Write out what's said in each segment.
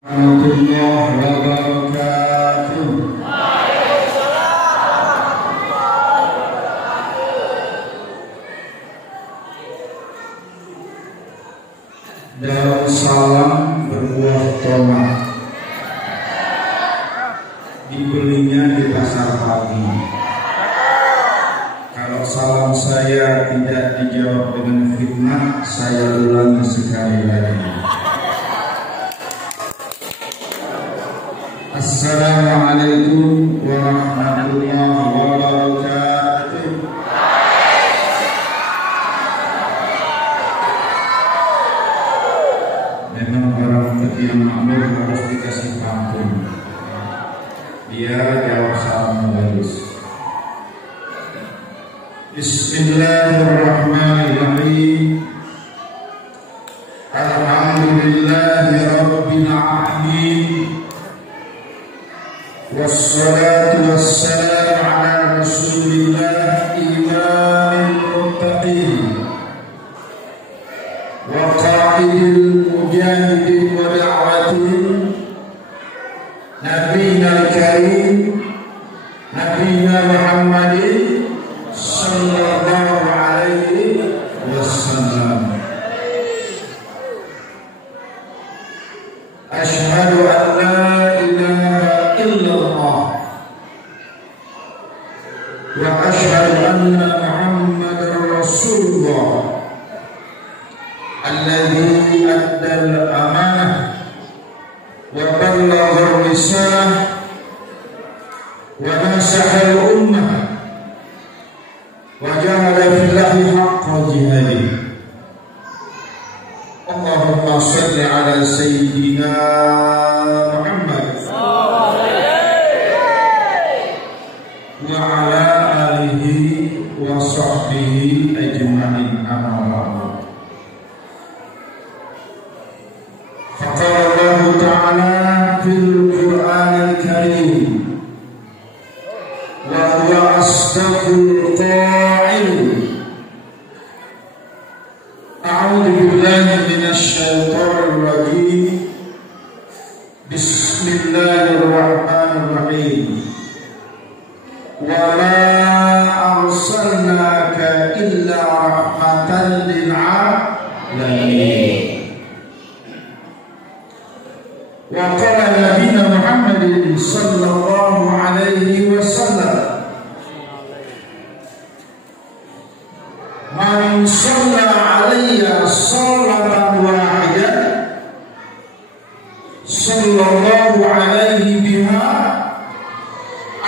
Warahmatullahi wabarakatuh. Daun salam berbuah tomat, dibelinya di pasar pagi. Kalau salam saya tidak dijawab dengan fitnah, saya ulangi sekali lagi. Assalamualaikum warahmatullahi wabarakatuh. Memang orang ketiak makmur harus dikasih pantun biar jawab salam bagus. Bismillahirrahmanirrahim. Alhamdulillahi rabbil alamin. Wassalatu wassalamu ala rasulillah imamil muttaqin wa qa'idil mujahidin wa da'watin nabiyina karim nabiyina Muhammadin sallallahu alaihi wasallam. Asyhadu an la wa asyhadu anna Muhammadar Rasulullah alladzi addal amanah wa ballagha risalah wa nasaha al-ummah wa jahada fillahi haqqa jihadihi. Allahumma shalli ala sayyidina Muhammad wa ala alihi wa sahbihi ajma'in, amma ba'du. Faqala Allah ta'ala fil Qur'anil Karim wa huwa asdaqul qa'il. A'udzu billahi minasy syaithanir rajim. Bismillahirrahmanirrahim. Wa ma arsalnaka illa rahmatan lil alamin. Wa qala nabiyuna Muhammadin sallallahu alaihi wasallam, man shalla alayya sholatan wahidah sallallahu alaihi biha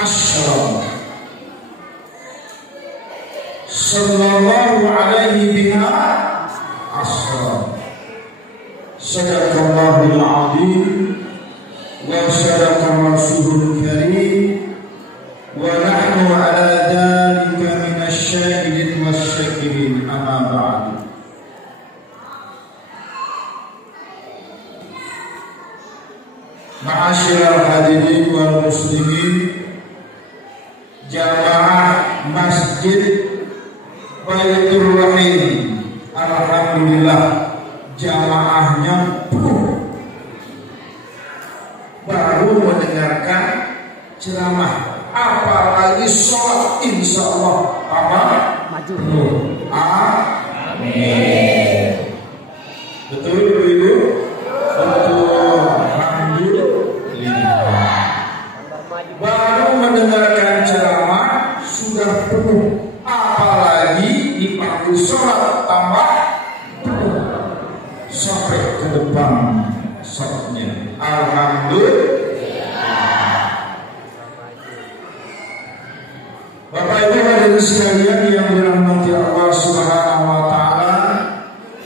asyra, sallallahu alaihi biha asra. Sadaqallahul azim wa sadaqa rasulul karim wa nahnu ala dhalika minasy syahidin wasyakirin, amma ba'du. Ma'asyiral hadirin wal muslimin, jamaah Masjid Baitur Rahim, alhamdulillah jamaahnya penuh. Baru mendengarkan ceramah, apalagi sholat, insya Allah maju penuh. Amin. Betul Ibu? Betul. Alhamdulillah. Baru mendengarkan ceramah sudah penuh, apalagi dipanggil sholat tambah penuh sampai ke depan sholatnya. Alhamdulillah. Bapak Ibu hadirin sekalian yang dirahmati Allah Subhanahu wa taala,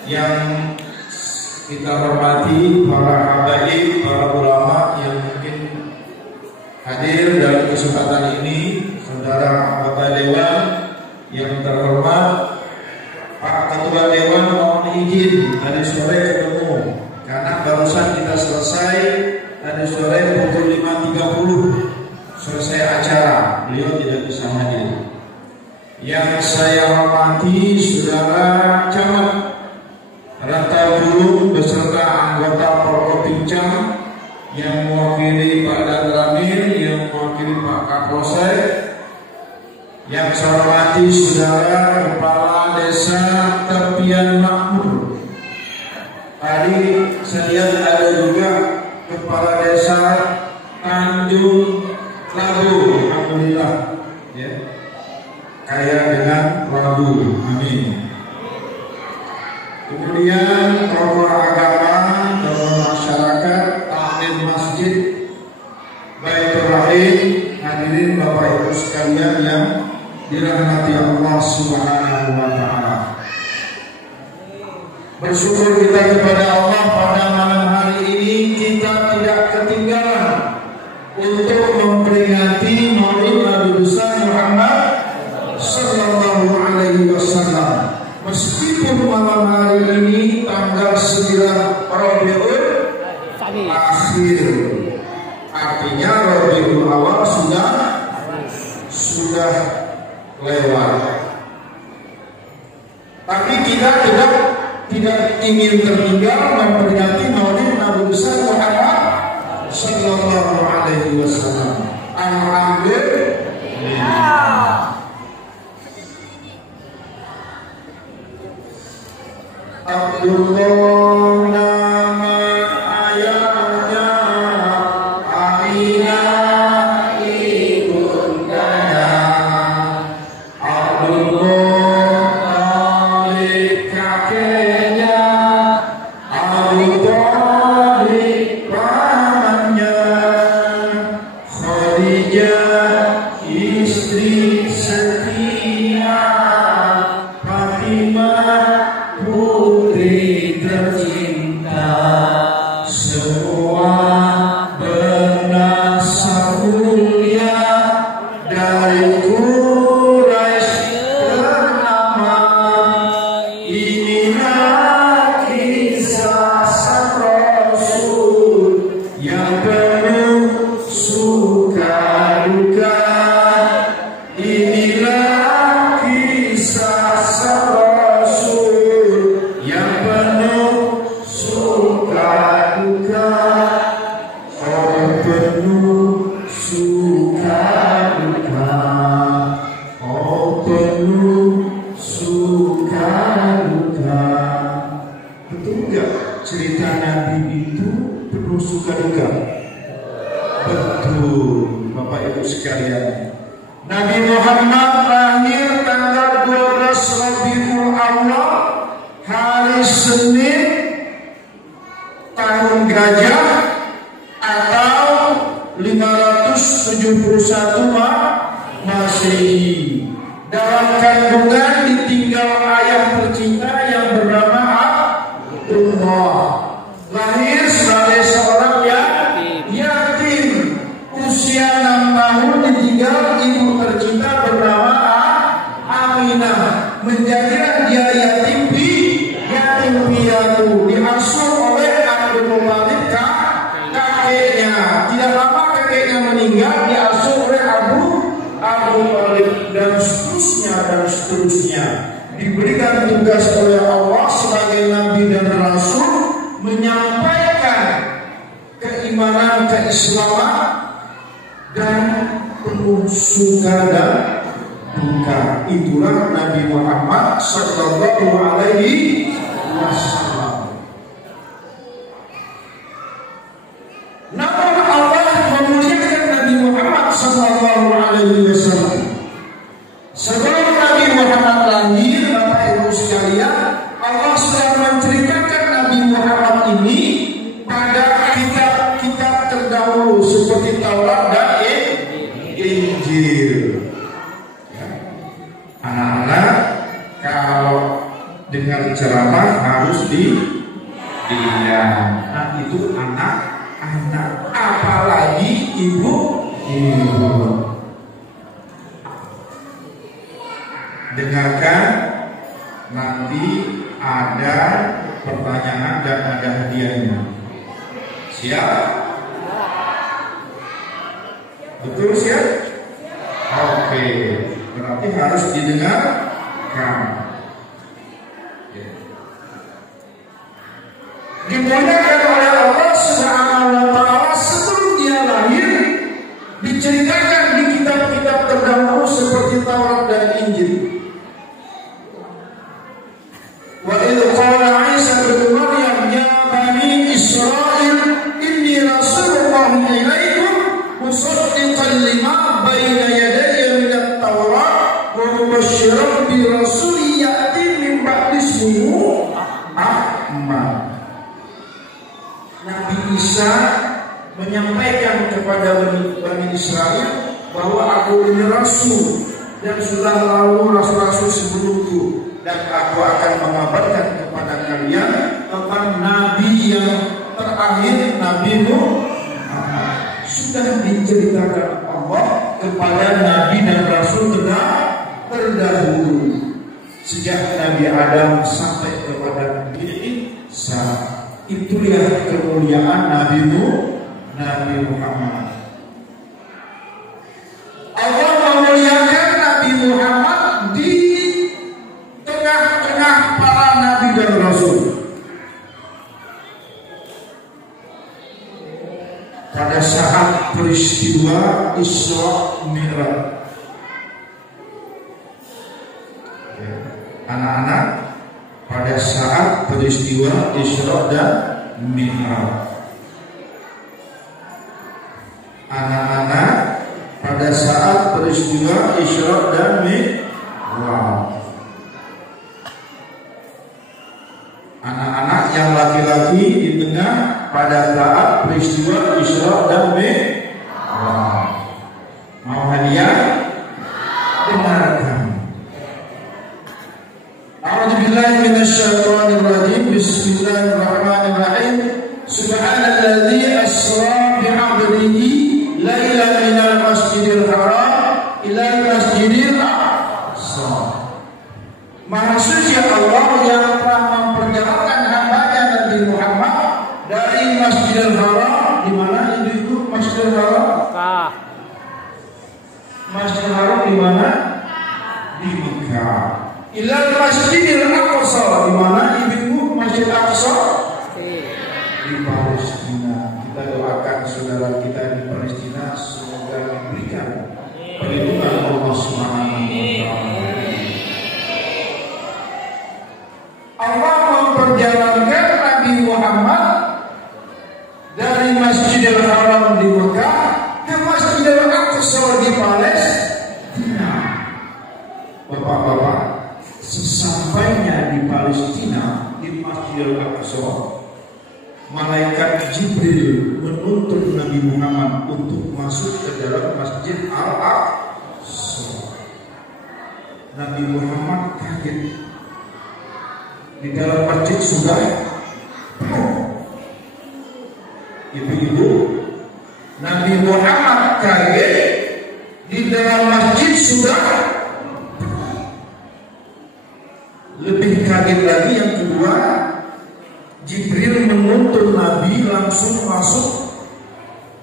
yang kita hormati para habaib, para ulama yang mungkin hadir dalam kesempatan ini, saudara anggota dewan yang terhormat, Pak Ketua Dewan, mohon izin tadi sore ketemu karena barusan kita selesai tadi sore pukul 5.30 selesai acara, beliau tidak bisa hadir. Yang saya hormati saudara camat Rata Bulung beserta anggota Prokopimcam yang mewakili Pak Danramil, yang mewakili Pak Kapolsek, yang saya hormati saudara Kepala Desa Tepian Makmur. Tadi saya lihat ada juga Kepala Desa Tanjung Labu, alhamdulillah, ya, kaya dengan labu, amin. Kemudian tokoh agama, tokoh masyarakat, takmir masjid, Baitur Rahim, hadirin Bapak Ibu sekalian yang dirahmati Allah Subhanahu wa Ta'ala. Bersyukur kita kepada Allah pada malam hari ini kita tidak ketinggalan untuk memperingati Maulid Nabi besar Muhammad sallallahu alaihi wasallam. Meskipun malam hari ini tanggal 9 Rabiul Akhir, artinya Rabiul Awal sudah lewat. Tapi kita tidak ingin tertinggal memperingati Maulid Nabi besar Muhammad sallallahu alaihi wasallam. Alhamdulillah. Abdullah nama ayahnya, Aminah ibundanya. Abdullah Talib kakeknya, Abu Talib pamannya, Khadijah istri setia, Fatimah putri tercinta, semua bernasab mulia dari Quraisy ternama. Inilah kisah sang Rasul yang penuh suka duka. Inilah kisah sang Rasul yang penuh suka duka. Oh penuh suka duka, oh penuh suka duka. Betul nggak cerita Nabi itu penuh suka duka? Betul, Bapak Ibu sekalian. Nabi Muhammad lahir tanggal 12 Rabiul Awal, hari Senin, tahun gajah atau 571 Masehi. Dalam kandungan ditinggal ayah tercinta yang bernama Abdullah. Lahir sebagai seorang yatim. Usia 6 tahun ditinggal ibu tercinta bernama Aminah. Menjadilah dia yatim piatu, diasuh oleh Abdul Muthalib kakeknya. Tidak lama kakeknya meninggal, diasuh oleh Abu Talib dan seterusnya. Diberikan tugas oleh Allah sebagai Nabi dan Rasul menyampaikan keimanan, keislaman dan penuh suka dan duka. Itulah Nabi Muhammad sallallahu alaihi wasallam. Namun Allah memuliakan Nabi Muhammad sallallahu alaihi wasallam. Sebelum Nabi Muhammad lahir, Bapak Ibu sekalian, Allah sudah menceritakan Nabi Muhammad ini pada kitab-kitab terdahulu seperti Taurat dan Injil. Anak-anak kalau dengar ceramah harus diam. Nah itu anak-anak, apalagi ibu. Dengarkan, nanti ada pertanyaan dan ada hadiahnya. Siap? Betul siap? Oke, berarti harus didengarkan. Dimuliakan oleh Allah Subhanahu wa Ta'ala menyampaikan kepada Bani Israel bahwa aku ini rasul dan sudah lalu rasul-rasul sebelumku, dan aku akan mengabarkan kepada kalian tentang nabi yang terakhir, Nabi Nuh. Sudah diceritakan Allah kepada nabi dan rasul terdahulu sejak Nabi Adam sampai kepada Nabi Isa. Itulah kemuliaan Nabi Nuh, Nabi Muhammad. Allah memuliakan Nabi Muhammad di tengah-tengah para nabi dan rasul. Pada saat peristiwa Isra Mi'raj, anak-anak, pada saat peristiwa Isra dan Mi'raj, anak-anak, pada saat peristiwa Isra dan Mi'raj, anak-anak yang laki-laki di tengah pada saat peristiwa Isra dan Mi'raj. Mau hadiah? Dengarkan. A'udzubillahi minasyaitonir rajim. Bismillahirrahmanirrahim. Subhanalladzi asra bi 'abdihi lailan minal masjidil haram ilal masjidil aqsa. Maha suci Allah yang telah memperjalankan hamba-Nya Nabi Muhammad dari Masjidil Haram. Di mana itu Masjidil Haram? Mekah. Masjidil Haram di mana? Di Mekah. Ilal Masjidil Aqsa, di mana ibu Masjid Aqsa? Di Palestina. Kita doakan saudara kita di Palestina semoga diberikan perlindungan Allah Subhanahu wa taala. Allah memperjalankan Nabi Muhammad dari Masjidil Haram di Mekah ke Masjidil Aqsa di Palestina. Bapak-bapak, sesampainya di Palestina, di Masjidil Aqsa, malaikat Jibril menuntun Nabi Muhammad untuk masuk ke dalam Masjid Al-Aqsa. Nabi Muhammad kaget. Di dalam masjid sudah penuh. Ibu-ibu, Nabi Muhammad kaget, di dalam masjid sudah penuh. Lebih kaget lagi yang kedua, Jibril menuntun Nabi langsung masuk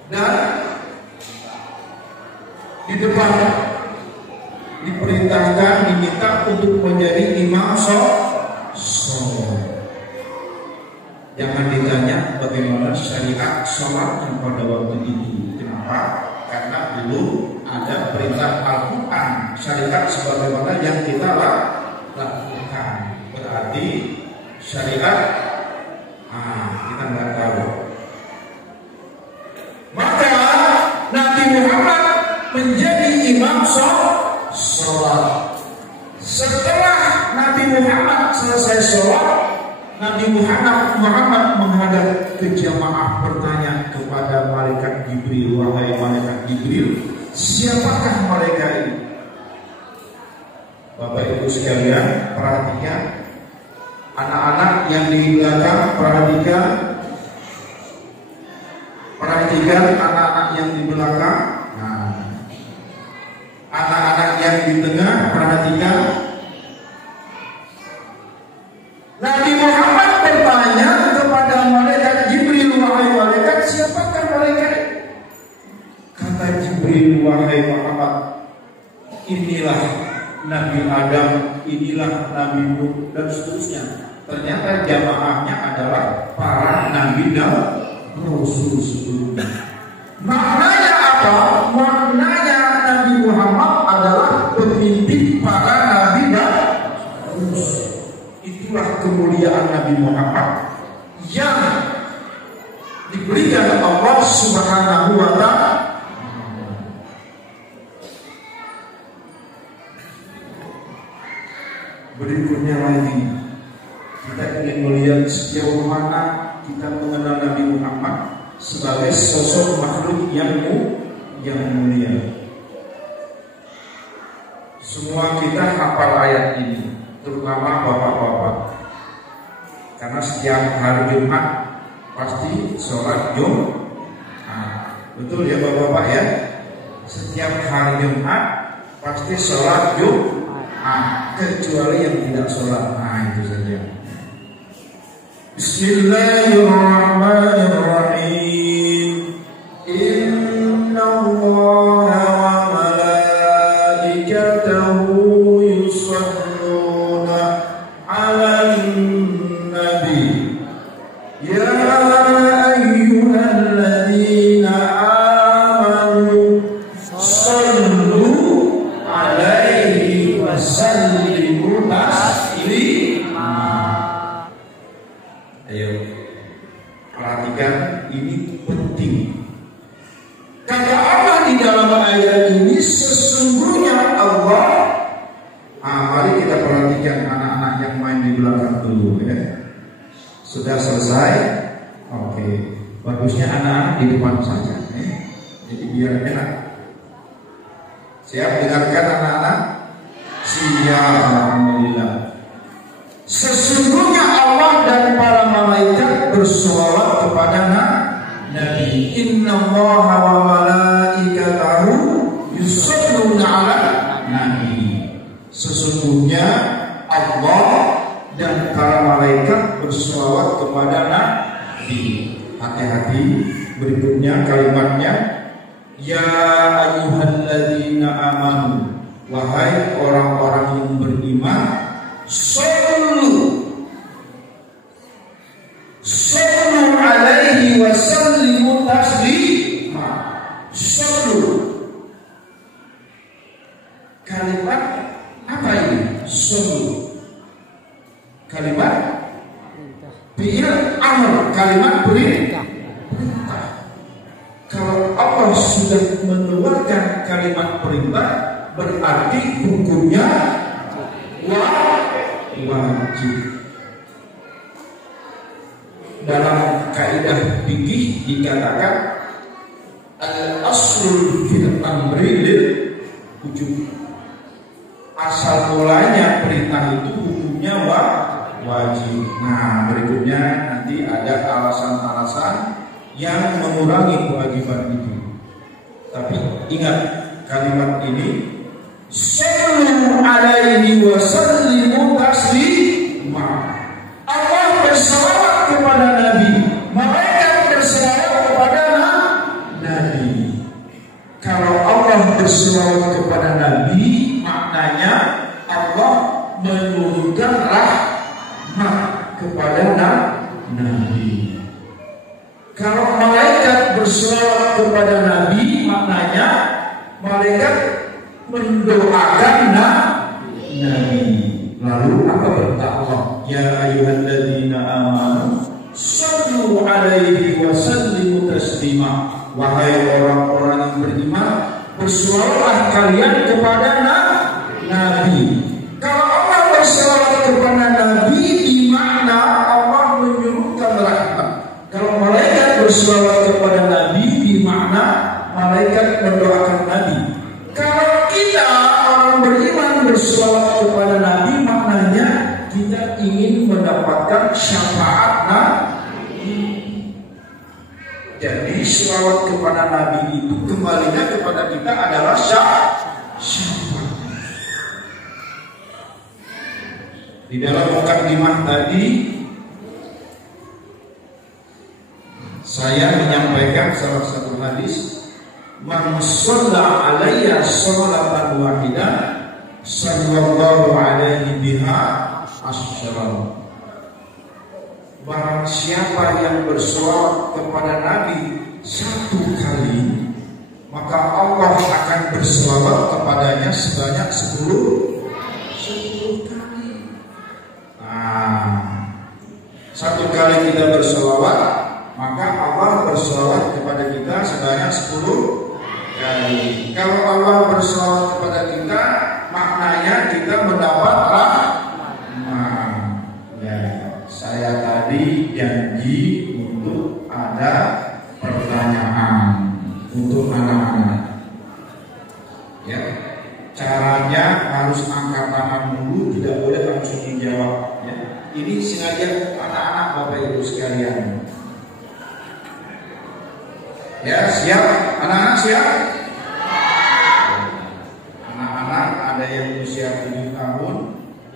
dan di depan diperintahkan, diminta untuk menjadi imam sholat. Jangan ditanya bagaimana syariat sholatnya pada waktu itu. Kenapa? Karena belum ada perintah Al-Quran syariat sebagaimana yang kita lakukan. Berarti syariat kita nggak tahu. Maka Nabi Muhammad menjadi imam sholat. Setelah Nabi Muhammad selesai sholat, Nabi Muhammad menghadap ke jamaah bertanya kepada malaikat Jibril, wahai malaikat Jibril, siapakah mereka ini? Bapak Ibu sekalian, perhatikan. Anak-anak yang di belakang, perhatikan anak-anak yang di belakang. Anak-anak yang di tengah, perhatikan. Nabi Muhammad bertanya kepada malaikat Jibril, wahai malaikat, siapakah mereka? Kata Jibril, wahai Muhammad, inilah Nabi Adam, inilah Nabi Nuh, dan seterusnya. Ternyata jamaahnya adalah para nabi dan rasul sebelumnya. Maknanya apa? Maknanya Nabi Muhammad adalah pemimpin para nabi dan rasul. Itulah kemuliaan Nabi Muhammad yang diberikan Allah Subhanahu wa ta'ala. Berikutnya lagi, kita ingin melihat sejauh mana kita mengenal Nabi Muhammad, sebagai sosok makhluk yang mulia. Semua kita hafal ayat ini, terutama bapak-bapak, karena setiap hari Jumat pasti sholat Jumat. Betul ya bapak-bapak ya? Setiap hari Jumat pasti sholat Jumat, kecuali yang tidak sholat. Nah itu saja. Bismillahirrahmanirrahim. Inna Allah wa malaikatahu yusalluna 'alan nabi. Ya ayyuhalladzina amanu sallu 'alaihi wa sallimu taslima. Ayo perhatikan, ini penting. Kata Allah di dalam ayat ini, sesungguhnya Allah. Mari kita perhatikan anak-anak yang main di belakang dulu ya. Sudah selesai? Oke. Bagusnya anak-anak di depan saja ya. Jadi biar enak. Siap dengarkan anak-anak? Siap, alhamdulillah. Sesungguhnya Allah dan para malaikat bersolawat kepada Nabi. Innallaha wa malaikatahu yusalluna 'alan nabi. Sesungguhnya Allah dan para malaikat bersolawat kepada Nabi. Hati-hati, berikutnya kalimatnya, ya ayyuhalladzina amanu, wahai orang-orang yang beriman, sallu alaihi wa sallimu taslima. Sallu, kalimat apa ini? Sallu, kalimat fi'il amr, kalimat perintah. Kalau Allah sudah mengeluarkan kalimat perintah, berarti hukumnya wajib. Dalam kaidah fikih dikatakan al-aslul fil amri lil wujub. Asal mulanya perintah itu hukumnya wajib. Nah, berikutnya nanti ada alasan-alasan yang mengurangi kewajiban itu. Tapi ingat kalimat ini, sallu alaihi wa sallimu taslima. Allah bersalawat kepada Nabi, malaikat bersalawat kepada Nabi. Kalau Allah bersalawat kepada Nabi, maknanya Allah menurunkan rahmat kepada Nabi. Kalau malaikat bersalawat kepada Nabi, maknanya malaikat mendoakan Nabi. Lalu apa perintah Allah? Ya ayyuhalladzina amanu sallu alaihi wa sallimu taslima. Wahai orang-orang yang beriman, bersolawatlah kalian kepada Nabi. Kalau Allah bersolawat kepada Nabi, di mana Allah menyuruhkan rahmat. Kalau malaikat bersolawat kepada Nabi, di mana malaikat mendoakan Nabi. Kalau kita orang beriman bersolawat kepada Nabi, maknanya kita ingin mendapatkan syafaat Nabi. Jadi selawat kepada Nabi itu kembalinya kepada kita adalah syafaat. Di dalam mukadimah tadi saya menyampaikan salah satu hadis, man shalla alayya sholatan wahidah sallallahu alaihi biha asyara. Barang siapa yang bersolawat kepada Nabi satu kali, maka Allah akan bersolawat kepadanya sebanyak 10 kali. Nah, satu kali kita bersolawat, maka Allah bersolawat kepada kita sebanyak 10 kali. Kalau Allah bersolawat kepada kita, maknanya kita mendapat rahmat. Ya, saya tadi janji untuk ada untuk anak-anak. Ya, caranya harus angkat tangan dulu, tidak boleh langsung menjawab. Ya. Ini sengaja anak-anak Bapak Ibu sekalian. Ya, siap? Anak-anak siap? Anak-anak ada yang usia 7 tahun,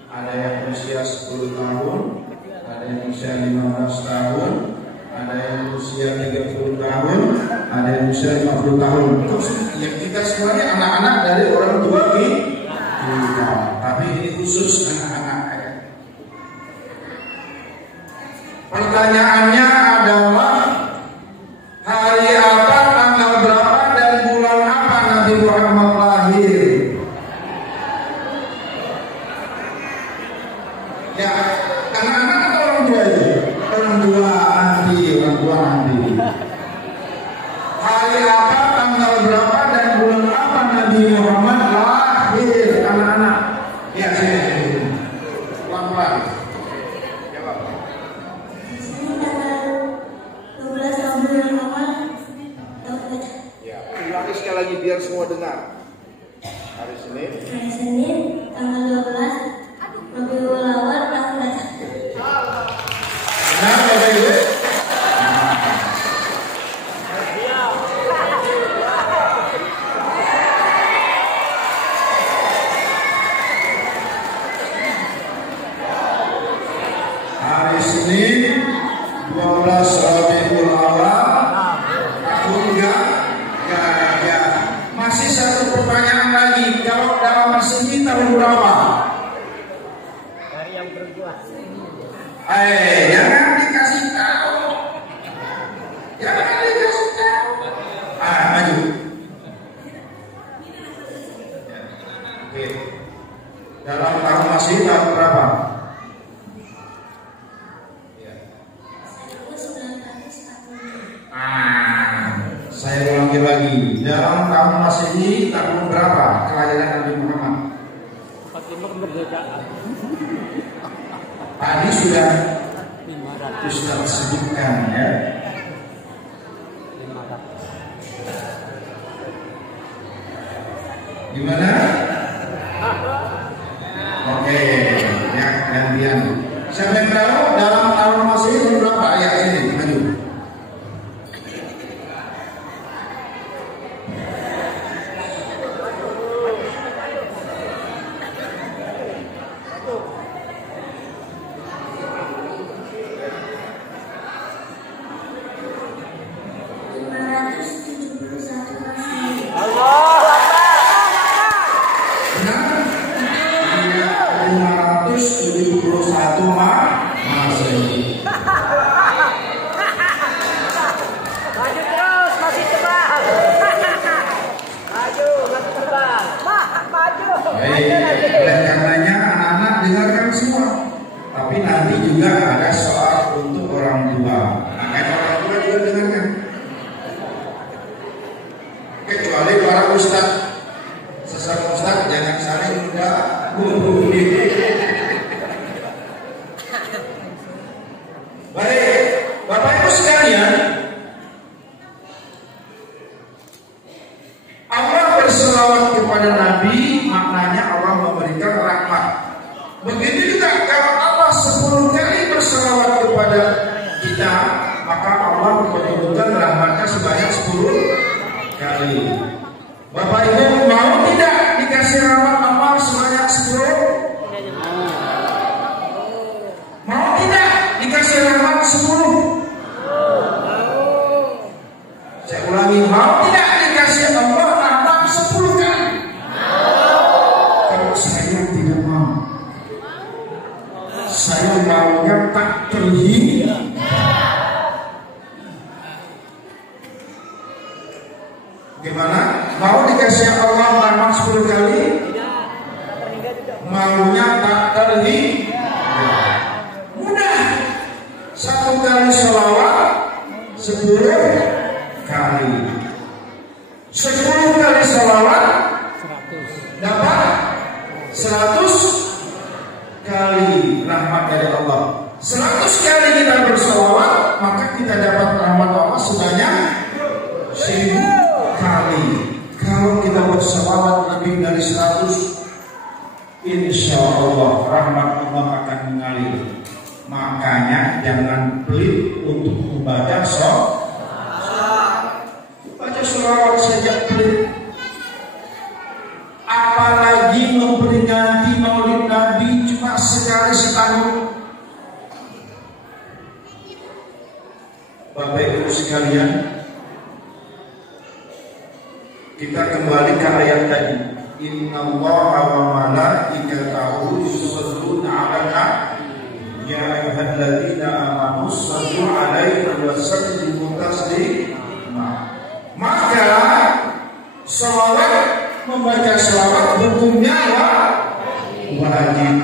ada yang usia 10 tahun, ada yang usia 15 tahun, ada yang usia 30 tahun, ada yang usia 50 tahun. Terus ya, kita semuanya anak-anak dari orang tua kita. Tapi ini khusus anak-anak. Pertanyaannya adalah hari apa, tanggal berapa, dan bulan apa Nabi Muhammad lahir? Ya, anak-anak atau orang tua itu? Orang tua nanti. Hari apa, tanggal berapa, dan bulan apa Nabi Muhammad lahir? Anak-anak. Ya, sini. Pelan-pelan. Jawab. Ya, ulangi sekali lagi biar semua dengar. Hari Senin. Hari Senin, tanggal 12 Rabiul Awal tahun baca. Benar, Bapak Ibu? Hari Senin 12 Rabiul Awal tahun ya. Masih satu pertanyaan lagi. Kalau dalam Masehi tahun berapa? Hari yang berbuah. Jangan dikasih tahu. Jangan dikasih tahu. Maju. Oke. Dalam tahun Masehi tahun berapa? 1940. Saya ulangi lagi. Dalam tahun Masehi tahun berapa kelahiran Nabi Muhammad? 45 kemerdekaan. Tadi sudah 500. Ustaz sebutkan ya. 500. Di mana? Oke, ya gantian. Siapa yang tahu dalam tahun Masehi tahun berapa? Ya ini, maju. Benar? 571 Masehi. Maju terus, masih cepat. Maju, masih terbang. Maju. Baik, oleh karenanya anak-anak dengarkan semua. Tapi nanti juga ada soal untuk orang tua. Makanya orang tua juga dengarkan. Kecuali para ustaz, sesama ustaz jangan saling muda. Baik, Bapak Ibu sekalian, Allah berselawat kepada Nabi, maknanya Allah memberikan rahmat. Begitu juga kalau Allah 10 kali berselawat kepada kita, maka Allah menyebutkan rahmatnya sebanyak 10 kali. Bapak Ibu mau tidak dikasih rahmat Allah sebanyak 10? Mau tidak dikasih rahmat 10? Saya ulangi, mau tidak dikasih Allah rahmat 10 kali? Kalau saya tidak mau, saya maunya tak terhingga. Gimana? Mau dikasih Allah rahmat 10 kali? Maunya tak terhingga. Mudah. 1 kali sholawat 10 kali. 10 kali sholawat 100. dapat 100 kali rahmat dari Allah. 100 kali kita bersolawat, maka kita dapat rahmat Allah sebanyak 1000 berselawat lebih dari 100, insya Allah rahmat Allah akan mengalir. Makanya jangan pelit untuk membaca baca selawat saja pelit, apalagi memperingati Maulid Nabi cuma sekali setahun. Bapak Ibu sekalian, kita kembali ke ayat tadi. Innallaha wa malaikatahu yusholluna 'alan nabi ya ayyuhalladzina amanu shallu 'alaihi wa sallimu taslima. Maka selawat, membaca selawat hukumnya wajib.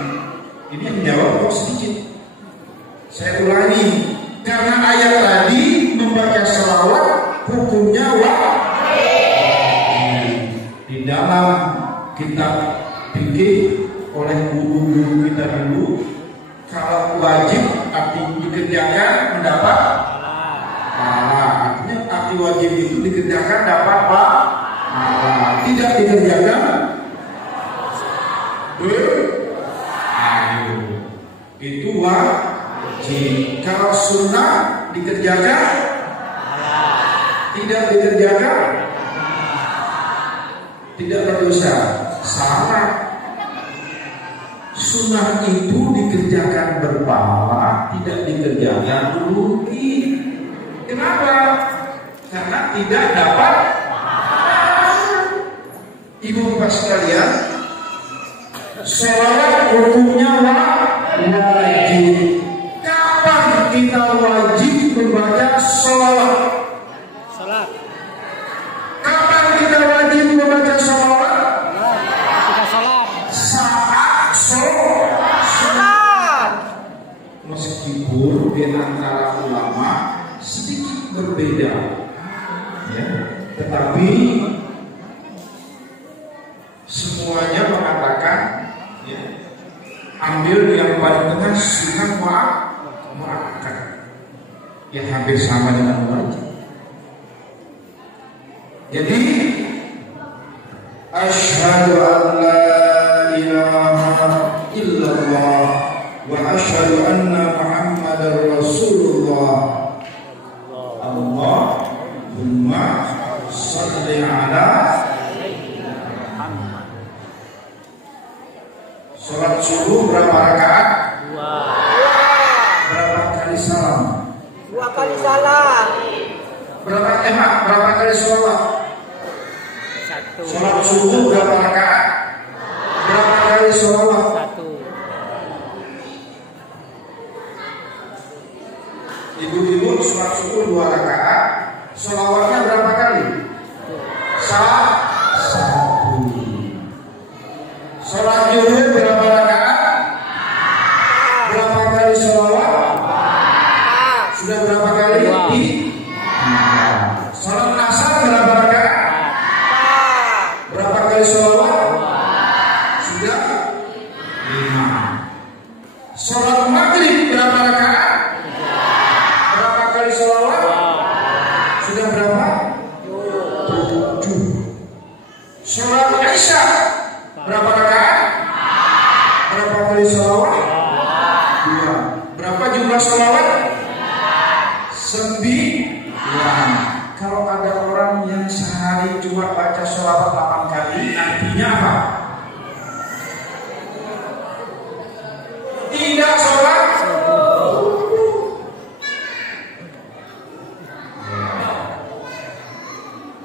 Ini yang menjawab sedikit. Saya ulangi, karena ayat tadi membaca selawat hukumnya wajib. Di dalam kitab fikih oleh guru-guru kita dulu, kalau wajib arti dikerjakan mendapat pahala. Artinya arti wajib itu dikerjakan dapat pahala, tidak dikerjakan itu wajib. Kalau sunnah dikerjakan tidak dikerjakan tidak berdosa. Salah. Sunnah itu dikerjakan berpahala, tidak dikerjakan rugi. Kenapa? Karena tidak dapat. Ibu bapak sekalian, selawat hukumnya wajib. Kapan kita wajib membaca selawat? Salat. Kapan kita wajib membaca selawat? Ketika salat. Saat sholat. Meskipun di antara ulama sedikit berbeda, ya, tetapi semuanya mengatakan, ya, ambil yang paling tengah sunnah muakkad, yang hampir sama dengan wajib. Jadi asyhadu an la ilaha illallah wa asyhadu anna Muhammadar Rasulullah. Allahumma shalli ala. Salat subuh berapa rakaat? 2. Berapa kali salam? 2 kali salam. Berapa kali sholawat? 1. Salat subuh berapa rakaat? Berapa kali sholawat? 1. Ibu-ibu, salat subuh 2 rakaat, sholawatnya berapa kali? 1. Salat zuhur berapa rakaat? Berapa kali sholawat? Sudah berapa kali? 2. Salat asar berapa rakaat? Berapa kali sholawat? Sudah 5. Salat maghrib berapa rakaat? Berapa kali sholawat? Sudah berapa? 7. Salat isya berapa rakaat? Berapa kali sholawat? 2. Berapa jumlah sholawat? 9. Kalau ada orang yang sehari cuma baca sholawat 8 kali, artinya apa? Tidak sholat.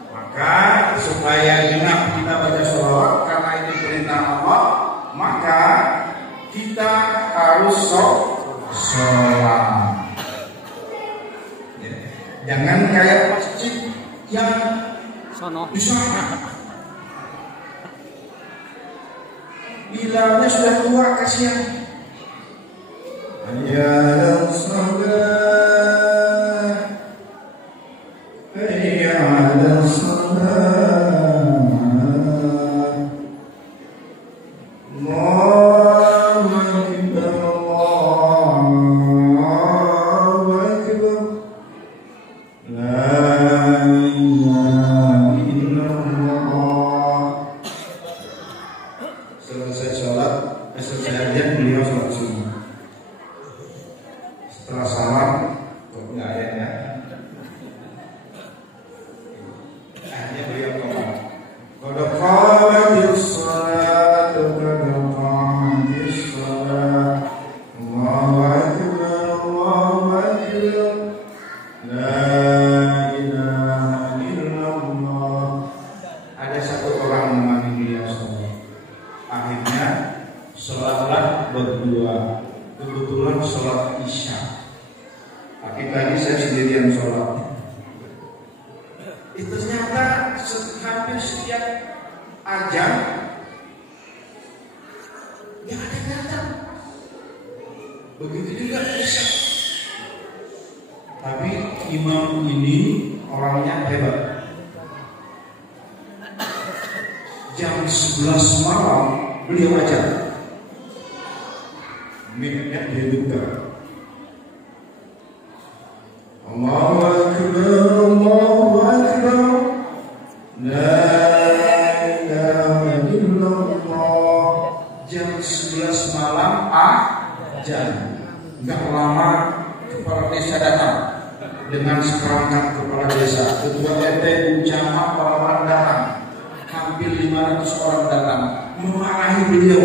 Maka supaya genap kita baca sholawat, karena ini perintah Allah, maka kita harus sholat. Jangan kayak masjid yang di sana. Bilalnya sudah tua, kasihan. Ya salat, ya salat. Hanya beliau ngomong. Qad qamatis shalah, qad qamatis shalah. Allahu akbar, Allahu akbar. La ilaha illallah. Ada satu orang memanggil dia sholat. Akhirnya sholatlah berdua. Kebetulan sholat isya. Tapi tadi saya sendirian sholat. Itu ternyata hampir setiap azan yang ada datang. Begitu juga isya. Tapi imam ini orangnya hebat. Jam 11 malam beliau ajar. Miknya dia buka. Allahu akbar, Allahu akbar. La ilaha illallah. Jam 11 malam azan. Enggak lama kepala desa datang dengan seperangkat kepala desa, ketua RT, camat, para datang. Hampir 500 orang datang memarahi beliau.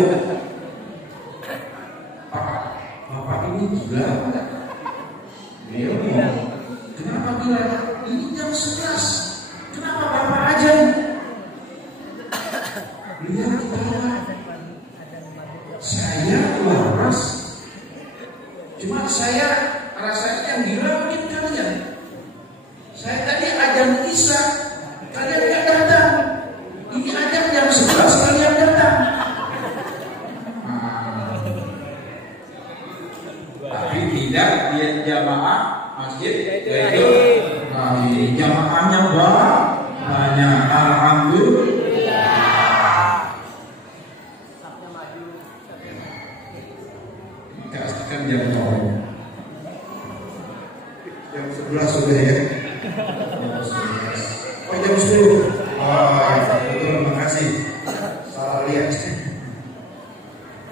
Bapak ini gila. Beliau ngomong, kenapa gila? Ini jam 11. Kenapa Bapak aja? Beliau ketawa. Saya waras. Cuma saya rasanya yang gila mungkin kalian. Saya tadi ajan isya, kalian nggak datang. Ini ajan jam 11 kalian datang. Tapi tidak dia jamaah masjid yaitu jamaahnya banyak. Alhamdulillah. Kasihkan jam berapa? Jam 11 sudah ya. Oh jam 10. Betul, terima kasih. Salah lihat.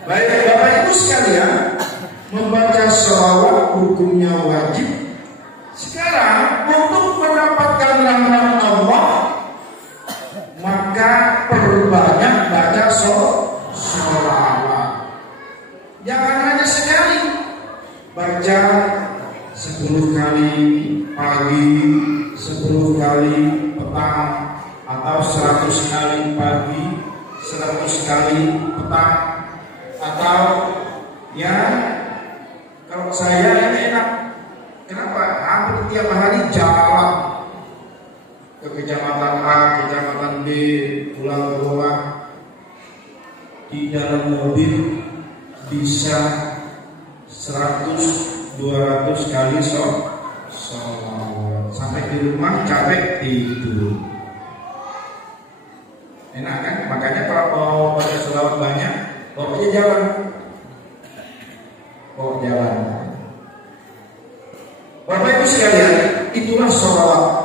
Baik Bapak Ibu sekalian, membaca sholawat hukumnya wajib. Sekarang untuk mendapatkan rahmat Allah, maka perbanyak baca sholawat. Jangan hanya sekali, baca 10 kali pagi, 10 kali petang, atau 100 kali pagi, 100 kali petang, atau ya kalau saya ini enak. Kenapa? Hampir tiap hari jalan ke kecamatan A, kecamatan B, pulang ke rumah. Di dalam mobil bisa 100-200 kali sholawat. Sampai di rumah capek tidur. Enak kan? Makanya kalau mau baca sholawat banyak, pokoknya jalan. Bapak Ibu sekalian, itulah sholawat.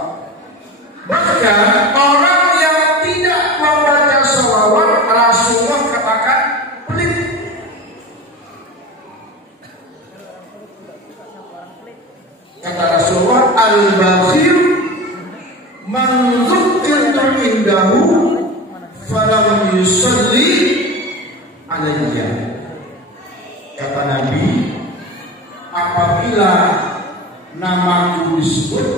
Bahkan orang yang tidak membaca sholawat, Rasulullah katakan pelit. Kata Rasulullah, al-bakhil man dzukirtu indahu falam yusalli alayya. Kata Nabi, apabila namaku disebut,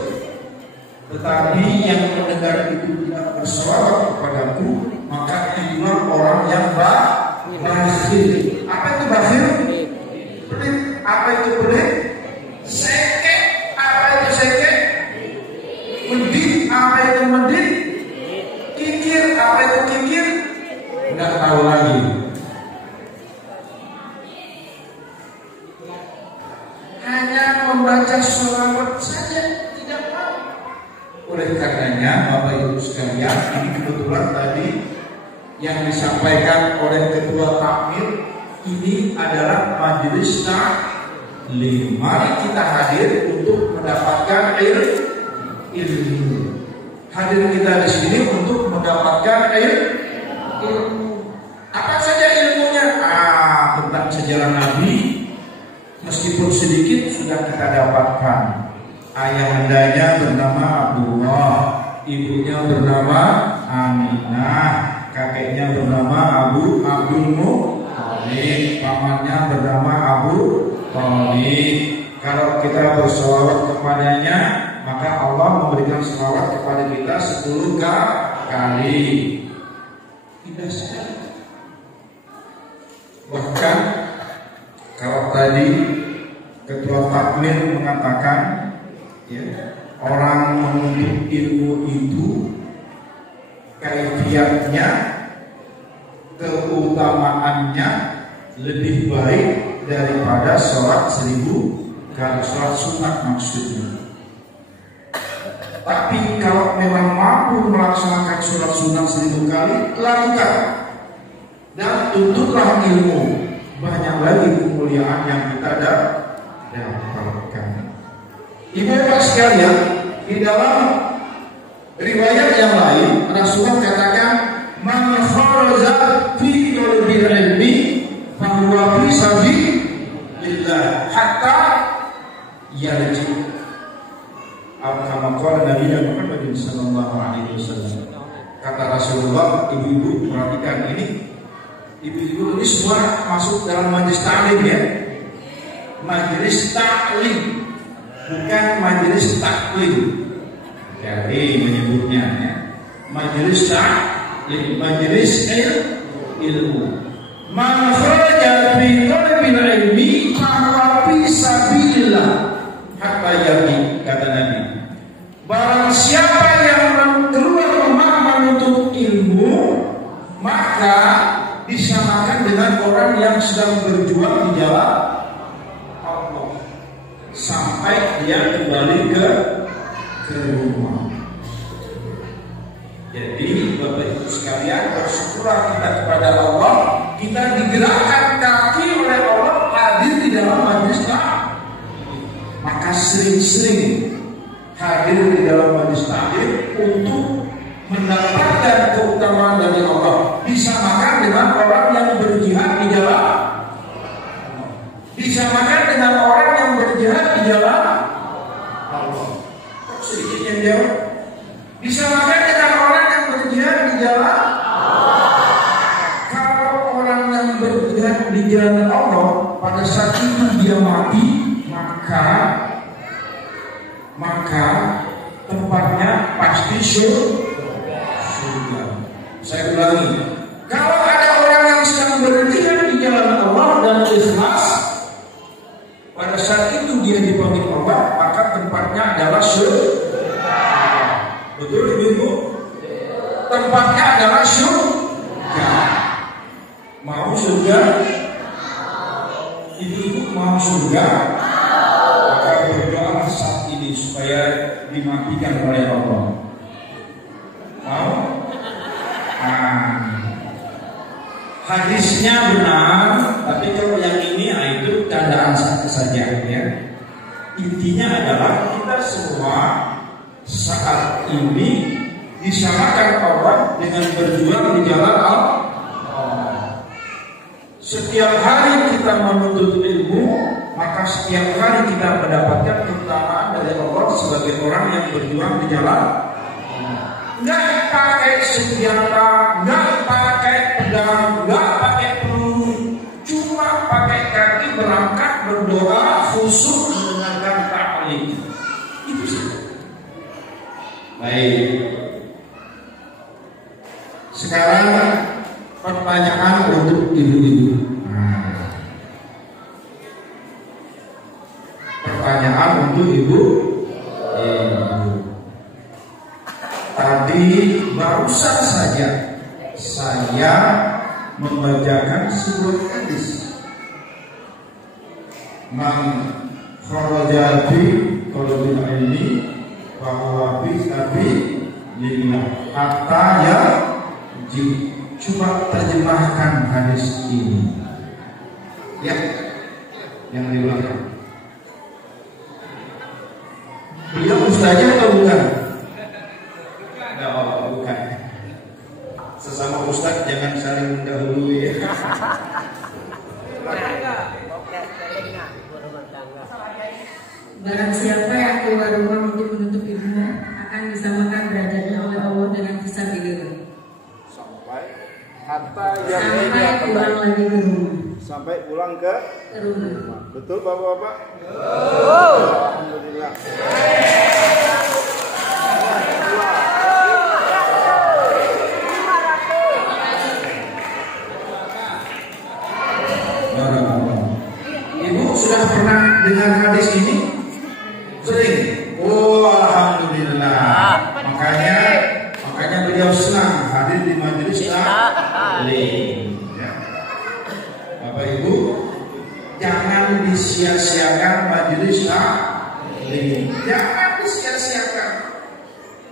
tetapi yang mendengar itu tidak bersolawat kepadaku, maka itulah orang yang bakhil. Apa itu bakhil? Pelit. Apa itu pelit? Seke. Apa itu seke? Medit. Apa itu medit? Kikir. Apa itu kikir? Tidak tahu lagi. Hanya membaca sholawat saja tidak mau. Oleh karenanya Bapak Ibu sekalian, ini kebetulan tadi yang disampaikan oleh Ketua Takmir ini adalah majelis taklim. Mari kita hadir untuk mendapatkan ilmu. Hadir kita di sini untuk mendapatkan ilmu. Apa saja ilmunya? Tentang sejarah Nabi. Meskipun sedikit sudah kita dapatkan. Ayahandanya bernama Abdullah, ibunya bernama Aminah, kakeknya bernama Abu Abdul Muthalib, pamannya bernama Abu Thalib. Kalau kita bersolawat kepadanya, maka Allah memberikan selawat kepada kita 10 kali. Indah sekali. Bahkan kalau tadi Ketua Takmir mengatakan, ya, orang menuntut ilmu itu kaifiatnya, keutamaannya lebih baik daripada sholat 1000 kali, sholat sunat maksudnya. Tapi kalau memang mampu melaksanakan sholat sunat 1000 kali, lakukan dan tuntutlah ilmu. Banyak lagi kemuliaan yang kita dapatkan. Ibu-ibu sekalian, di dalam riwayat yang lain Rasulullah katakan, man kharaja fi qalbil ilmi fa huwa fi sabilillah hatta yarji. Kama qala Nabi Muhammad sallallahu alaihi wasallam. Kata Rasulullah, ibu-ibu perhatikan ini. Ibu-ibu ini semua masuk dalam majelis ta'lim, ya. Majelis ta'lim, bukan majelis taklim. Jadi menyebutnya, ya. Majelis ta'lim, majelis ilmu. Man kharaja fi qalbil ilmi fa huwa fi sabilillah hatta yarji, kata Nabi. Barang siapa yang keluar rumah menuntut ilmu, maka disamakan dengan orang yang sedang berjuang di jalan Allah sampai dia kembali ke rumah. Jadi Bapak Ibu sekalian, bersyukurlah kita kepada Allah, kita digerakkan kaki oleh Allah hadir di dalam majelis taklim. Maka sering-sering hadir di dalam majelis taklim untuk mendapatkan keutamaan dari Allah. Disamakan dengan orang yang berjihad di jalan, disamakan dengan orang yang berjihad di jalan Allah. Kok sedikit yang jawab? Disamakan dengan orang yang berjihad di jalan Allah. Kalau orang yang berjihad di jalan Allah pada saat itu dia mati, maka tempatnya pasti surga. Saya ulangi, kalau ada orang yang sedang berjihad di jalan Allah dan ikhlas, pada saat itu dia dipanggil Allah, maka tempatnya adalah surga. Betul ibu-ibu? Tempatnya adalah surga. Mau surga? Ibu-ibu mau surga? Maka berdoa saat ini supaya dimatikan oleh Allah. Mau? Hadisnya benar, tapi kalau yang ini itu candaan saja, ya. Intinya adalah kita semua saat ini disamakan Allah dengan berjuang di jalan Allah. Setiap hari kita menuntut ilmu, maka setiap hari kita mendapatkan keutamaan dari Allah sebagai orang yang berjuang di jalan. Nggak pakai senjata, nggak pakai pedang, nggak pakai peluru, cuma pakai kaki berangkat berdoa khusyuk mendengarkan taklim. Itu sih. Baik. Sekarang pertanyaan untuk ibu-ibu. Pertanyaan untuk ibu. Tadi barusan saja saya membacakan sebuah hadis. Man kharaja fi qalbil ilmi wa huwa fi sabilillah hatta ya. Coba terjemahkan hadis ini. Ya, yang di belakang. Beliau ustaznya atau bukan? Bukan. Sesama ustaz jangan saling mendahului, ya. Barang siapa yang keluar rumah untuk menuntut ilmu akan disamakan derajatnya sampai pulang lagi ke rumah. Sampai pulang ke rumah. Betul Bapak-bapak? Alhamdulillah. Ibu sudah pernah dengar hadis ini? Sering. Oh, alhamdulillah. Makanya beliau senang hadir di majelis taklim. Ya. Bapak Ibu, jangan disia-siakan majelis taklim. Jangan disia-siakan.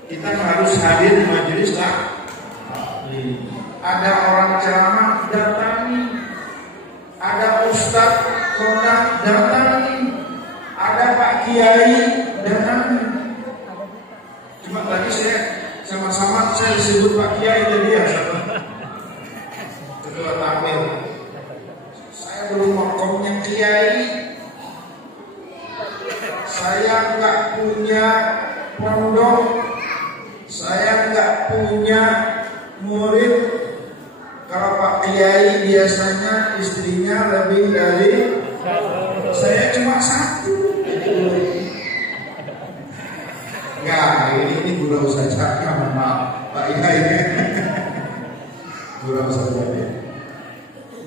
Kita harus hadir di majelis taklim. Ada orang ceramah, datangi. Ada Ustadz Kota, datangi. Ada Pak Kiai, datangi. Cuma tadi saya sama-sama saya disebut Pak Kiai tadi ya, ketua takmir. Saya belum makomnya Kiai. Saya nggak punya pondok. Saya nggak punya murid. Kalau Pak Kiai biasanya istrinya lebih dari saya cuma satu. Enggak, ini gurau saja. Maaf, Pak Kiai. Gurau saja.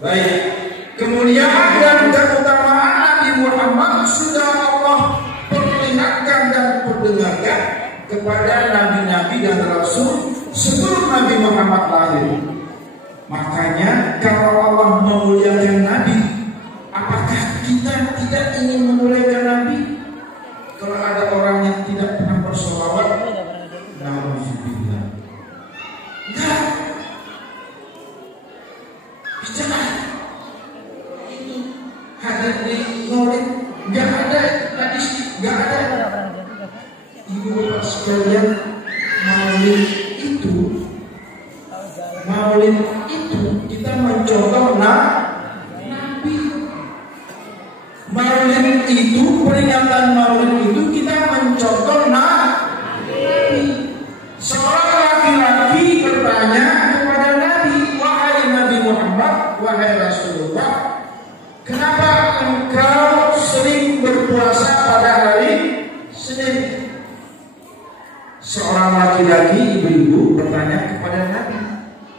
Baik, kemuliaan dan keutamaan Nabi Muhammad sudah Allah perlihatkan dan perdengarkan kepada nabi-nabi dan rasul sebelum Nabi Muhammad lahir. Makanya kalau Allah memuliakan Nabi, apakah kita tidak ingin memuliakan Nabi? Kalau ada orang yang tidak pernah bersolawat, nauzubillah. Enggak. Bicara. Ini hadir di maulid, enggak ada hadis, enggak ada. Ibu bapak sekalian, maulid itu kita mencontoh Nabi. Maulid itu, peringatan maulid itu kita mencontoh Nabi. Seorang laki-laki bertanya kepada Nabi, wahai Nabi Muhammad, wahai Rasulullah, kenapa engkau sering berpuasa pada hari Senin? Seorang laki-laki, ibu-ibu bertanya kepada Nabi,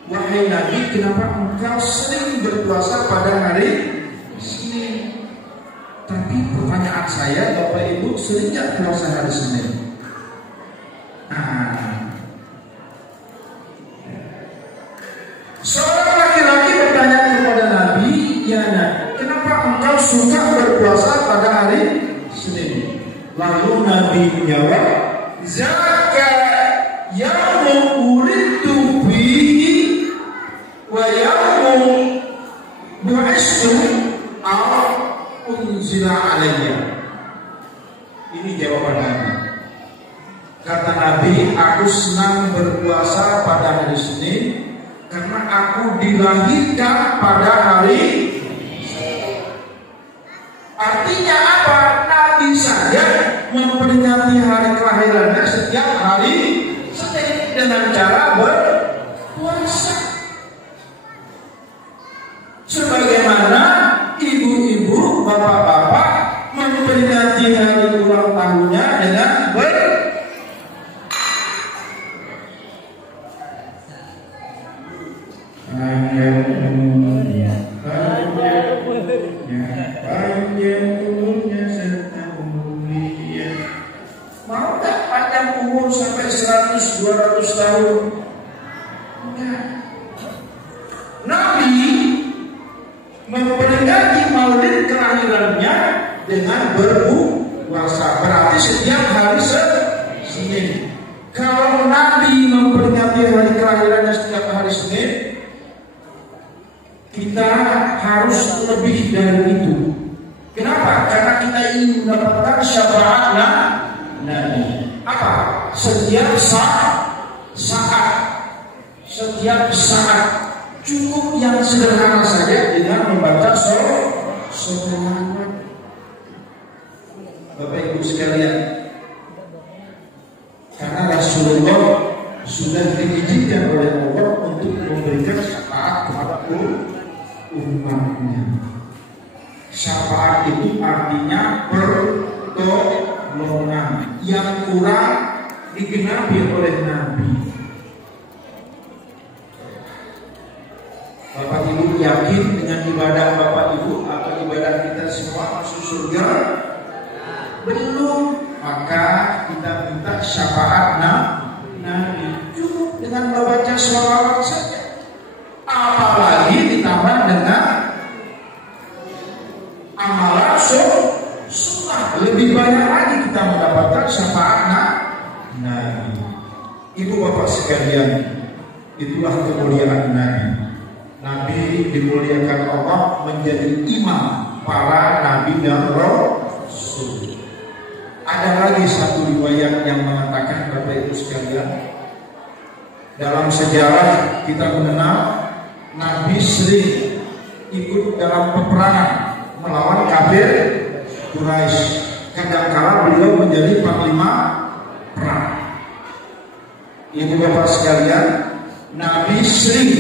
wahai Nabi, kenapa engkau sering berpuasa pada hari Senin? Tapi pertanyaan saya, Bapak Ibu sering nggak puasa hari Senin? Seorang laki-laki bertanya kepada Nabi, ya Nabi, kenapa engkau suka berpuasa pada hari Senin? Lalu Nabi menjawab, zaka yaumu uridu bihi wa yaumu bu'istu aw unzila alayya. Ini jawaban Nabi. Kata Nabi, aku senang berpuasa pada hari Senin karena aku dilahirkan pada hari Senin. Artinya apa? Nabi saja memperingati hari kelahirannya setiap hari Senin dengan cara berpuasa. Sebagaimana ibu-ibu, bapak-bapak memperingati hari ulang tahunnya dengan mau gak panjang umur sampai 100-200 tahun? Enggak. Nabi memperingati maulid kelahirannya dengan berpuasa. Berarti setiap hari Senin. Kalau Nabi memperingati hari kelahirannya setiap hari Senin, kita harus lebih dari itu. Kenapa? Karena kita ingin mendapatkan syafaat Nabi. Apa? Setiap saat cukup yang sederhana saja dengan membaca sholawat. Bapak Ibu sekalian, karena Rasulullah sudah diizinkan oleh Allah untuk memberikan syafaat umatnya. Syafaat itu artinya pertolongan yang kurang digenapi oleh Nabi. Bapak Ibu yakin dengan ibadah Bapak Ibu atau ibadah kita semua masuk surga? Belum. Maka kita minta syafaat Nabi. Cukup dengan membaca sholawat saja. Apalagi ditambah dengan amalan sunnah, lebih banyak lagi kita mendapatkan syafaat Nabi. Ibu bapak sekalian, itulah kemuliaan Nabi. Nabi dimuliakan Allah menjadi imam para nabi dan rasul. Ada lagi satu riwayat yang mengatakan, Bapak Ibu sekalian, dalam sejarah kita mengenal Nabi sering ikut dalam peperangan melawan kafir Quraisy. Kadangkala beliau menjadi panglima perang. Ibu bapak sekalian, Nabi sering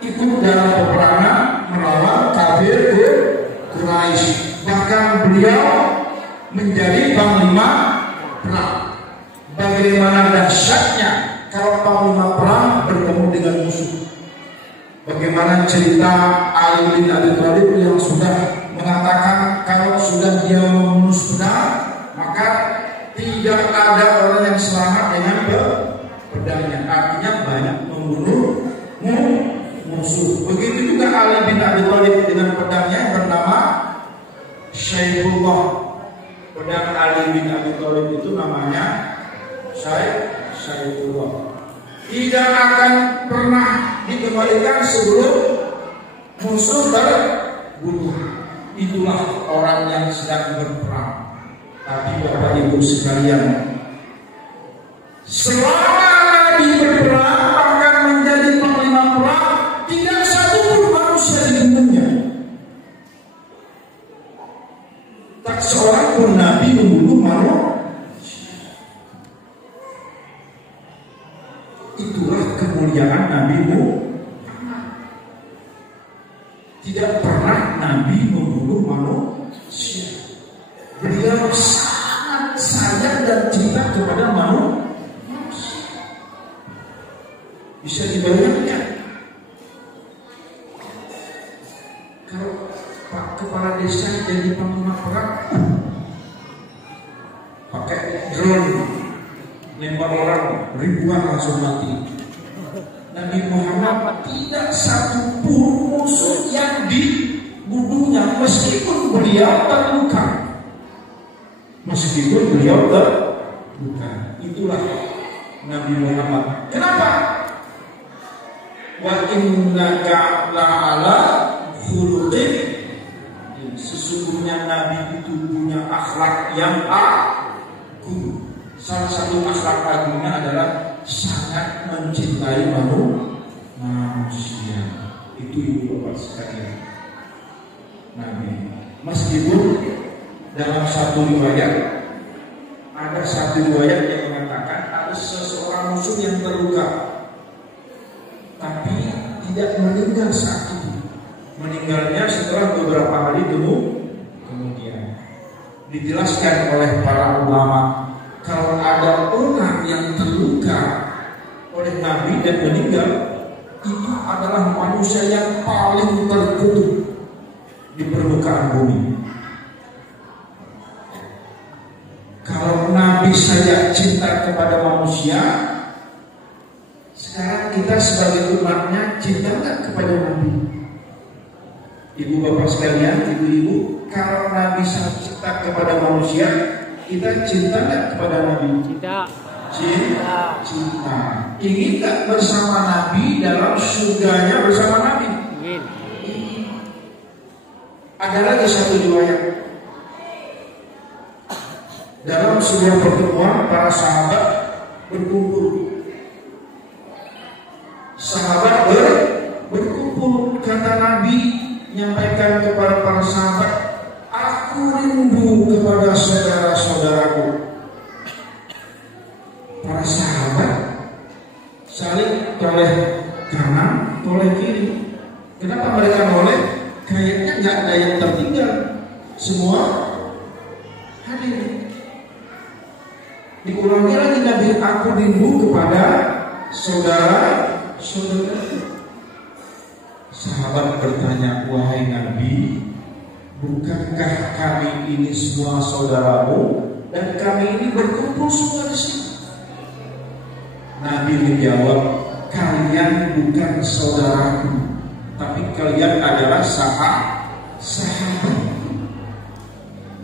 ikut dalam peperangan melawan kafir Quraisy. Bahkan beliau menjadi panglima perang. Bagaimana dahsyatnya kalau panglima perang bertemu dengan musuh. Bagaimana cerita Ali bin Abi Thalib yang sudah mengatakan kalau sudah dia membunuh pedang, maka tidak ada orang yang selamat dengan pedangnya. Artinya banyak membunuh musuh. Begitu juga Ali bin Abi Thalib dengan pedangnya yang bernama Syaifullah. Pedang Ali bin Abi Thalib itu namanya Syaifullah. Tidak akan pernah dikembalikan sebelum musuh terbunuh. Itulah orang yang sedang berperang. Tapi Bapak Ibu sekalian, selama Nabi berperang akan menjadi panglima perang, tidak satu pun manusia dibunuhnya. Tak seorang pun Nabi membunuh manusia. Itulah kemuliaan Nabi Muhammad. Tidak pernah Nabi membunuh manusia. Beliau sangat sayang dan cinta kepada manusia. Bisa dibayangkan kalau Pak Kepala Desa jadi panglima perang, pakai drone lempar orang ribuan langsung mati. Nabi Muhammad tidak satu pun musuh yang dibunuhnya meskipun beliau terluka. Itulah Nabi Muhammad. Kenapa? Wa innaka la'ala khuluqin. Sesungguhnya Nabi itu punya akhlak yang agung. Salah satu akhlak agungnya adalah sangat mencintai manusia. Itu ibu bapak sekalian. Nabi, meskipun dalam satu riwayat yang mengatakan ada seseorang musuh yang terluka, tapi tidak meninggal saat itu. Meninggalnya setelah beberapa hari kemudian. Dijelaskan oleh para ulama, kalau ada orang yang terluka oleh Nabi dan meninggal, itu adalah manusia yang paling terkutuk di permukaan bumi. Kalau Nabi saya cinta kepada manusia, sekarang kita sebagai umatnya cinta nggak kepada Nabi? Ibu bapak sekalian, ibu-ibu, kalau Nabi saya cinta kepada manusia, kita cinta nggak kepada Nabi? Cinta. Ingin nggak bersama Nabi dalam surganya bersama Nabi? Ingin. Ada lagi satu riwayat. Dalam sebuah pertemuan para sahabat berkumpul. Sahabat berkumpul, kata Nabi menyampaikan kepada para sahabat, aku rindu kepada saudara-saudaraku. Para sahabat saling toleh kanan, toleh kiri. Kenapa mereka noleh? Kayaknya nggak ada yang tertinggal, semua hadir. Diulangi lagi Nabi, aku rindu kepada saudara-saudara. Sahabat bertanya, wahai Nabi, bukankah kami ini semua saudaramu dan kami ini berkumpul semua di sini? Nabi menjawab, kalian bukan saudaraku, tapi kalian adalah sahabat.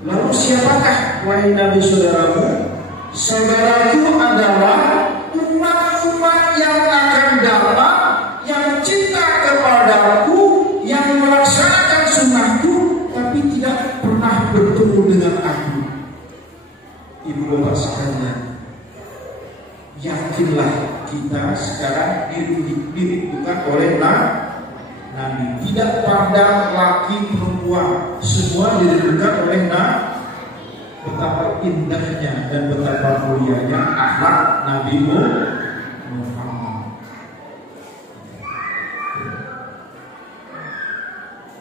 Lalu siapakah wahai Nabi saudaramu? Saudaraku adalah umat-umat yang akan datang, yang cinta kepadaku, yang melaksanakan sunnahku, tapi tidak pernah bertemu dengan aku. Ibu bapak sekalian, yakinlah kita sekarang dibutuhkan oleh Nabi. Tidak pandang laki perempuan, semua dirindukan oleh Nabi. Betapa indahnya dan betapa mulianya akhlak Nabi Muhammad.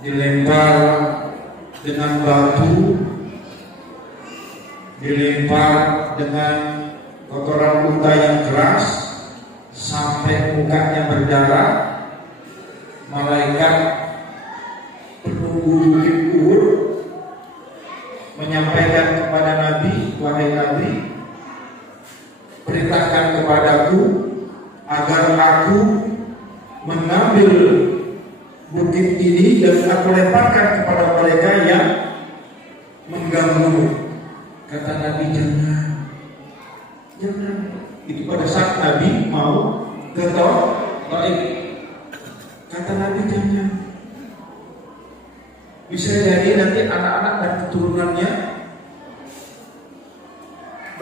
Dilempar dengan batu, dilempar dengan kotoran unta yang keras sampai mukanya berdarah. Malaikat penunggu bukit Uhud menyampaikan kepada Nabi, wahai Nabi, perintahkan kepadaku agar aku mengambil bukit ini dan aku lemparkan kepada mereka yang mengganggu. Kata Nabi, jangan. Itu pada saat Nabi mau ke Taif. Kata Nabi, jangan. Bisa jadi nanti anak-anak dan keturunannya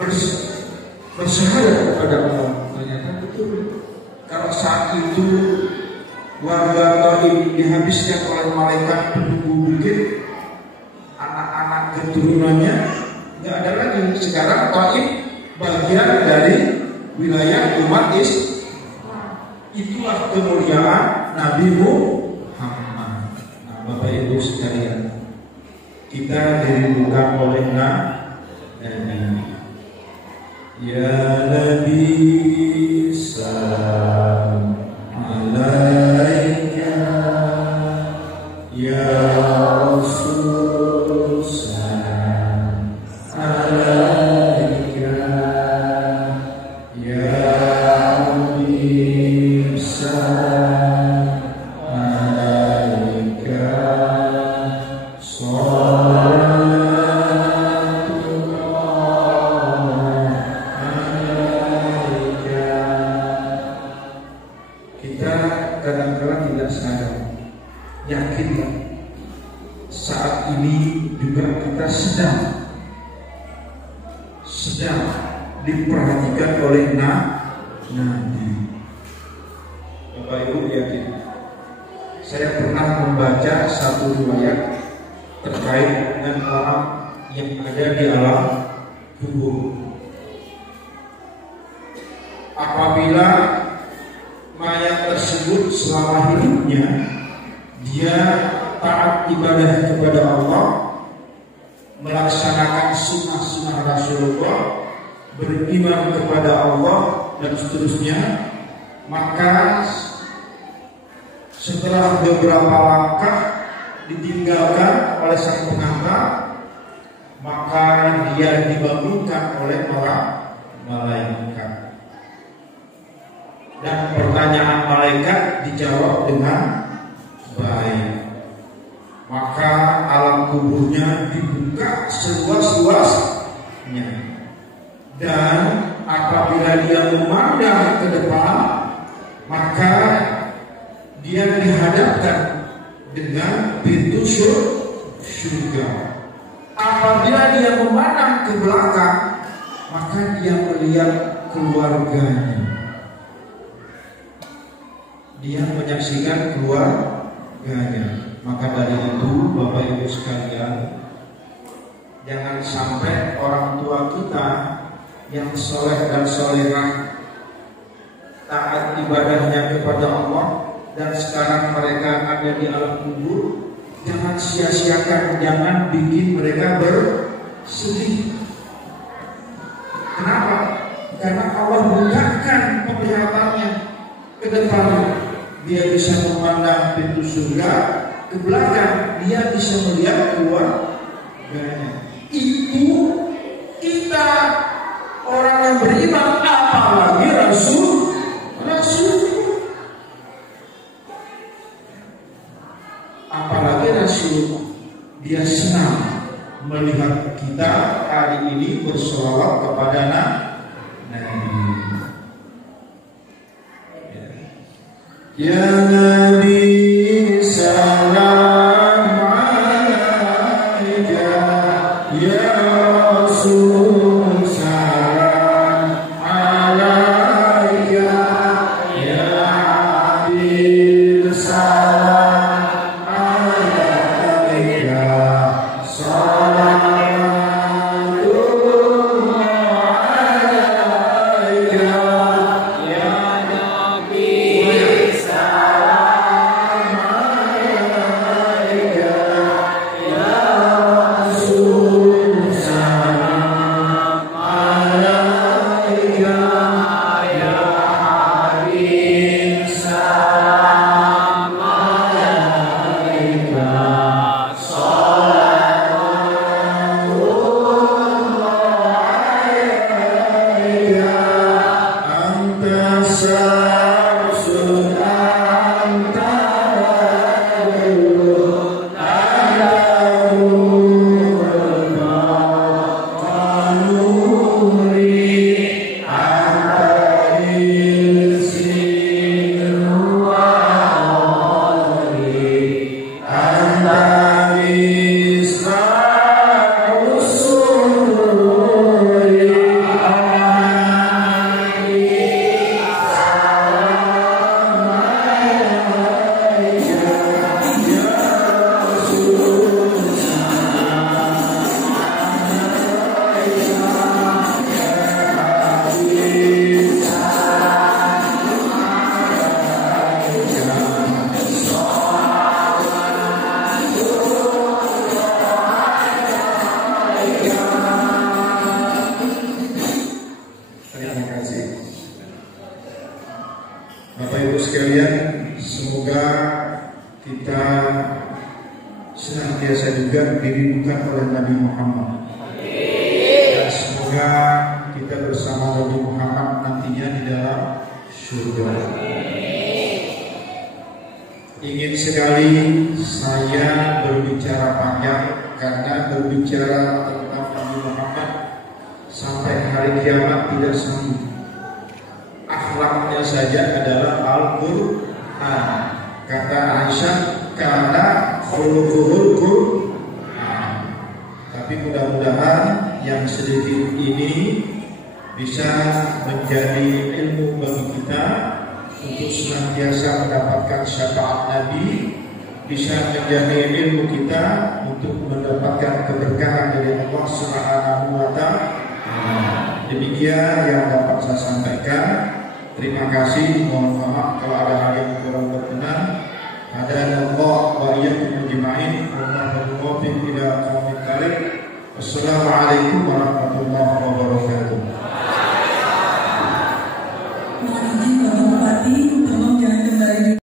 bersyahadat kepada Allah. Ternyata betul. Kalau saat itu warga Taif dihabiskan oleh malaikat penunggu bukit, anak-anak keturunannya nggak ada lagi. Sekarang Taif bagian dari wilayah umat Islam. Itulah kemuliaan Nabi Muhammad. Bapak Ibu sekalian, kita dirindukan oleh Nabi. Ya Nabi, salam alaika. Ya Rasul, salam alaika. Ya Habib, salam. Yakinlah saat ini juga kita sedang diperhatikan oleh Nabi. Bapak Ibu yakin? Saya pernah membaca satu riwayat terkait dengan orang yang ada di alam kubur. Apabila mayat tersebut selama hidupnya dia taat ibadah kepada Allah, melaksanakan sunnah-sunnah Rasulullah, beriman kepada Allah dan seterusnya, maka setelah beberapa langkah ditinggalkan oleh sang pengantar, maka dia dibangunkan oleh para malaikat. Dan pertanyaan malaikat dijawab dengan baik. Maka alam kuburnya dibuka seluas-luasnya. Dan apabila dia memandang ke depan, maka dia dihadapkan dengan pintu surga. Apabila dia memandang ke belakang, maka dia melihat keluarganya. Dia menyaksikan keluarganya. Maka dari itu, Bapak Ibu sekalian, jangan sampai orang tua kita yang soleh dan solehah, taat ibadahnya kepada Allah, dan sekarang mereka ada di alam kubur, jangan sia-siakan, jangan bikin mereka bersedih. Kenapa? Karena Allah bukakan penglihatannya ke depan, dia bisa memandang pintu surga, ke belakang dia bisa melihat keluarganya. Itu kita orang yang beriman, apalagi Rasul. Apalagi Rasul, dia senang melihat kita hari ini bersolawat kepada Nabi. Ya Nabi salam alaika, ya Rasul salam alaika, ya Habib salam alaika, salatullah alaika, ya Nabi salam alaika, ya Rasul salam alaika, ya Habib salam alaika, anta samsun anta badrun anta nurul nuri anta ilsinul wali anta misbahus sururi Terima kasih. Bapak Ibu sekalian, semoga kita senantiasa juga dirindukan oleh Nabi Muhammad. Dan semoga kita bersama Nabi Muhammad nantinya di dalam surga. Ingin sekali saya berbicara panjang, karena berbicara tentang Nabi Muhammad sampai hari kiamat tidak sanggup. Akhlaknya saja adalah Al-Quran. Kata Aisyah, karena khuluquhul Quran. Tapi mudah-mudahan yang sedikit ini bisa menjadi ilmu bagi kita untuk senantiasa mendapatkan syafaat Nabi, bisa menjadi ilmu kita untuk mendapatkan keberkahan dari Allah Subhanahu wa Ta'ala. Demikian yang dapat saya sampaikan. Terima kasih. Mohon maaf kalau ada hal yang kurang berkenan. Hadanallahu wa iyyakum ajma'in. Wa ma huwa ila qaumil karim. Wassalamu